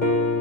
thank you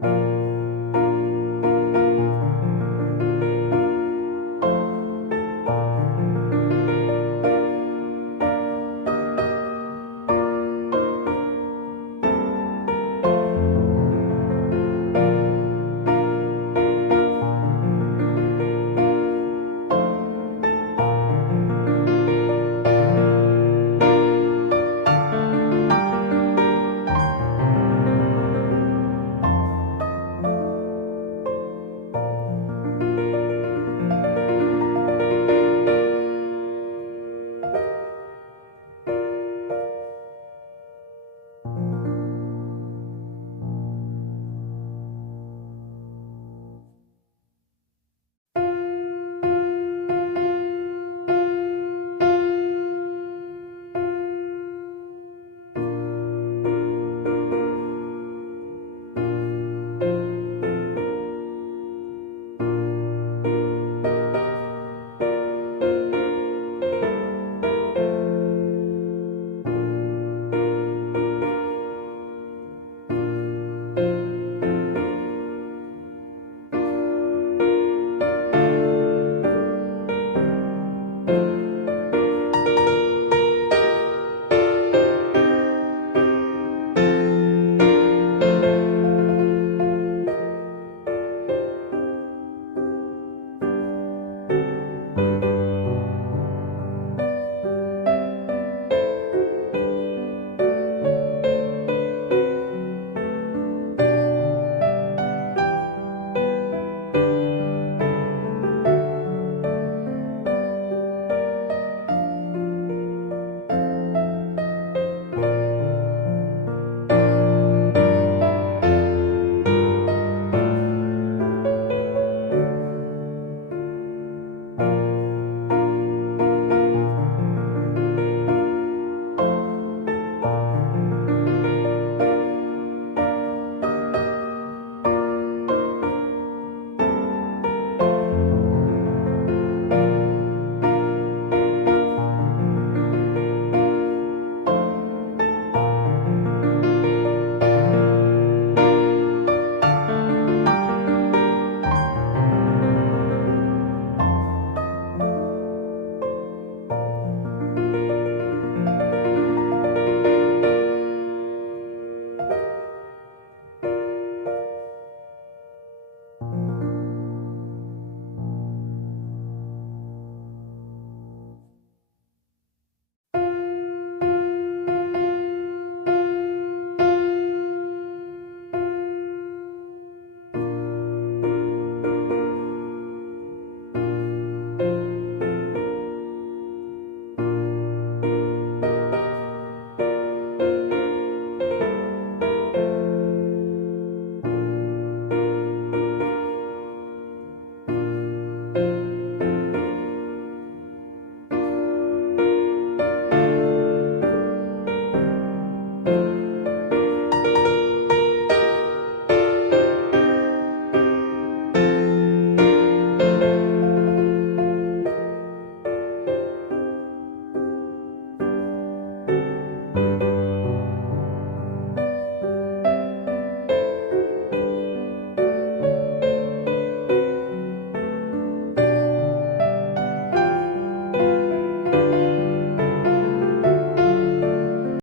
thank mm -hmm. you